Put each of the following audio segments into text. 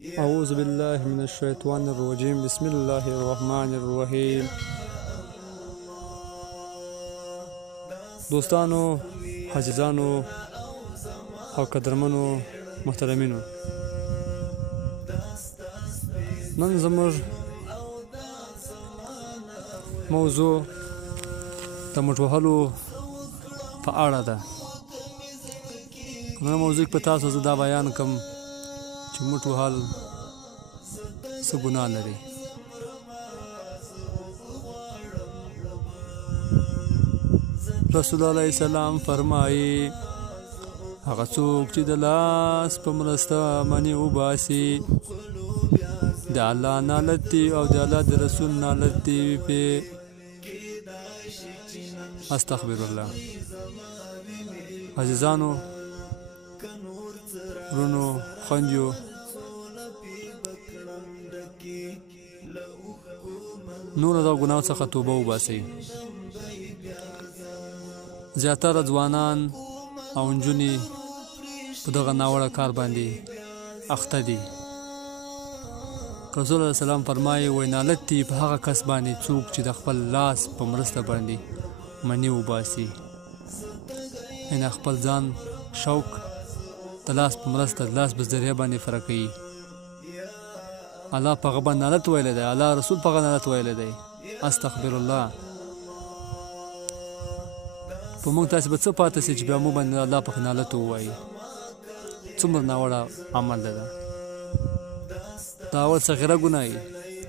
أعوذ بالله من الشيطان الرجيم بسم الله الرحمن الرحیم. دوستانو، عزیزانو او قدرمنو محترمینو، نن زموږ موضوع د موټ وهلو په اړه ده. نن موضوع په تاسو زه دا بیان کوم چې موټ وهل څه ګناه لري. رسول الله سلام فرمایي هغه څوک چې د لاس په مرسته منی وباسي د الله نالت دی او د الله د رسول نالت دی په استغفر الله. عزیزانو، رونو، خویندو، نور دا ګناه څخه توبه وباسئ. زیاتره ځوانان او نجونې په دغه ناوړه کار باندې اخته دي. رسول الله سلام فرمایي وایي نالت دی په هغه کس باندې څوک چې د خپل لاس په مرسته باندې منی وباسي، یعنې خپل ځان شوق د لاس په مرسته د لاس په ذریعه باندې فرق کوي. الله په هغه باندې نالت ویلی دی، الله رسول په هغه نالت ویلی دی. استغفر الله. په موږ تاسې به څه پاتې سي چې بیا موږ باندې الله په نالت ووایي؟ څومره ناوړه عمل ده. دا اول صغیره ګناه وي،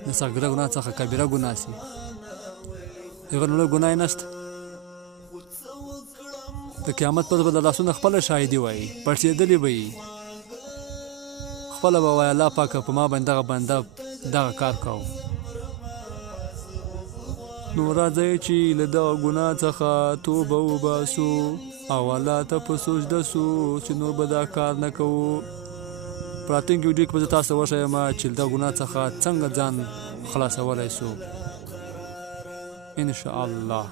د صغیره ګناه څخه کبیره ګناه سي. هغه لویه ګناه یې نشته. د قیامت پر ورځ به د لاسونه خپله شاهدي وایي، پړسېدلې به یي، خپله به وایي الله پاکه په ما باندې دغه بنده دغه کار کوو. نو راځئ چې له دغه ګناه څخه توبه وباسو او الله ته په سجده سو چې نور به دا کار نه کوو. په راتلونکي ویډیو کې به زه تاسو ته وښیم چې له دغه ګناه څخه څنګه ځان خلاصولی سو انشاءالله.